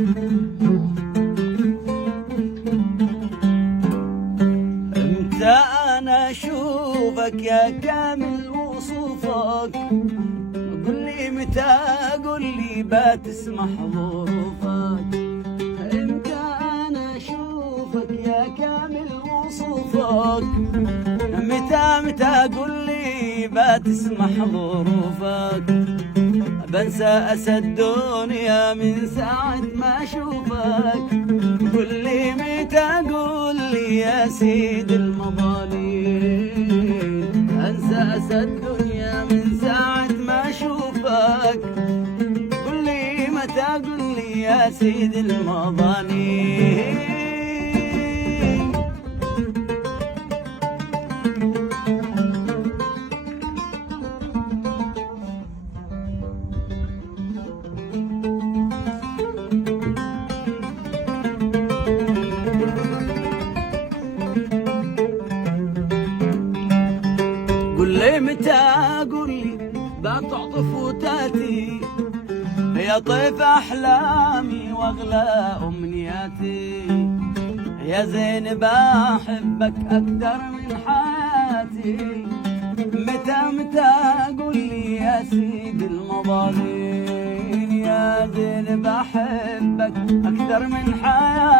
امتى انا اشوفك يا كامل وصوفك؟ قل لي متى، قل لي بتسمح ظروفك. امتى انا اشوفك يا كامل وصوفك؟ متى قل لي بتسمح ظروفك. بنسى اسى الدنيا من ساعة ما اشوفك. قل لي متى، قل لي يا سيد المظالم. انسى اسى الدنيا من ساعة ما اشوفك. قل لي متى، قل لي يا سيد المظالم. قل لي متى، قل لي بتعطف وتاتي يا طيف احلامي واغلى امنياتي. يا زين بحبك اكثر من حياتي. متى قل لي يا سيد المظالم. يا زين بحبك اكثر من حياتي.